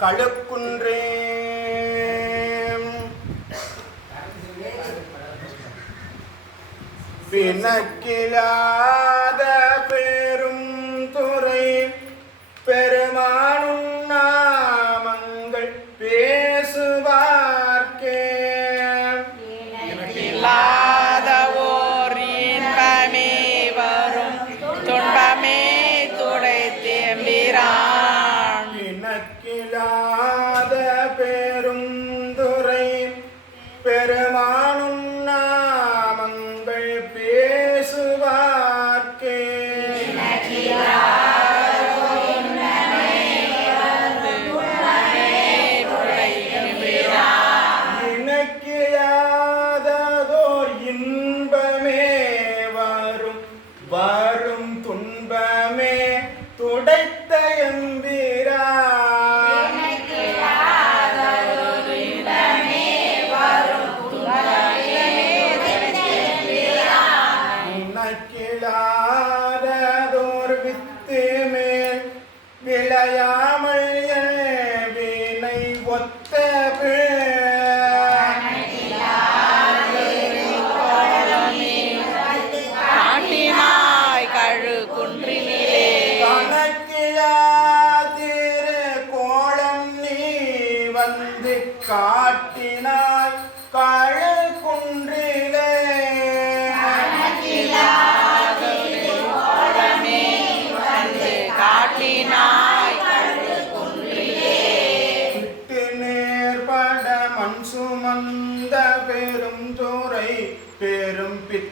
கழுக்குன்றே. பிணக்கிலாத விளையா மண் சுமந்த பெரும் தோரை பெரும் பித்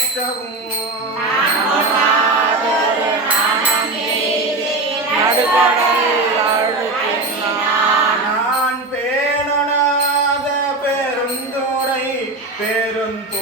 வருஷமும் நான் பேணனாத பெருந்தோரை பெருந்தோ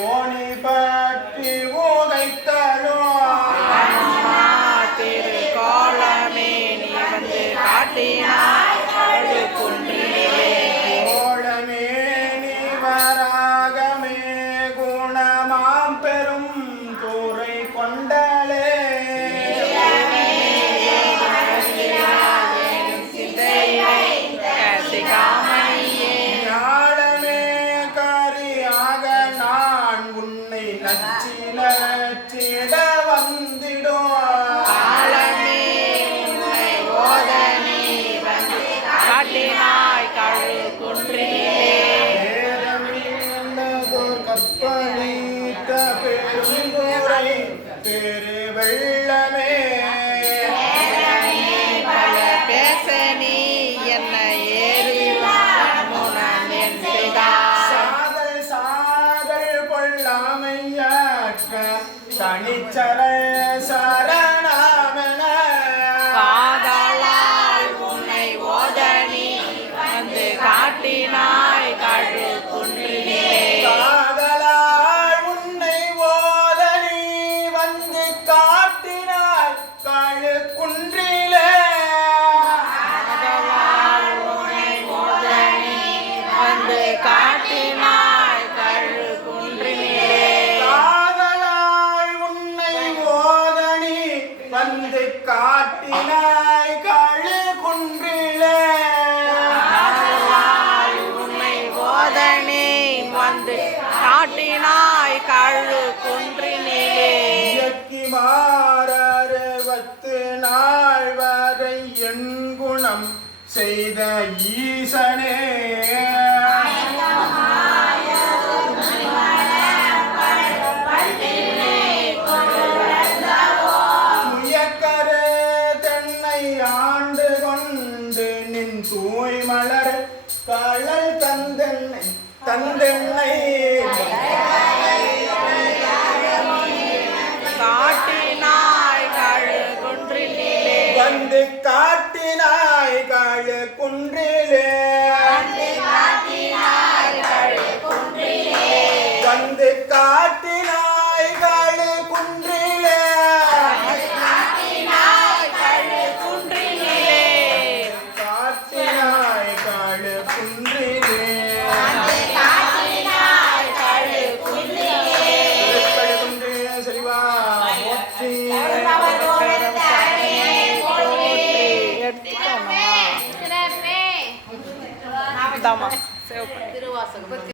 பெருவெள்ளமே. பல பேச நீ என்ன சாதல் சாதல் கொள்ளாமையாக்க தனிச்சர சரணாமன. காதலால் உன்னை ஓதனி வந்து காட்டினார் வந்து காட்டினாய் கழு குன்றிலே. உன்னை போதனை வந்து காட்டினாய் கழு தந்தென்னை Toma, seu.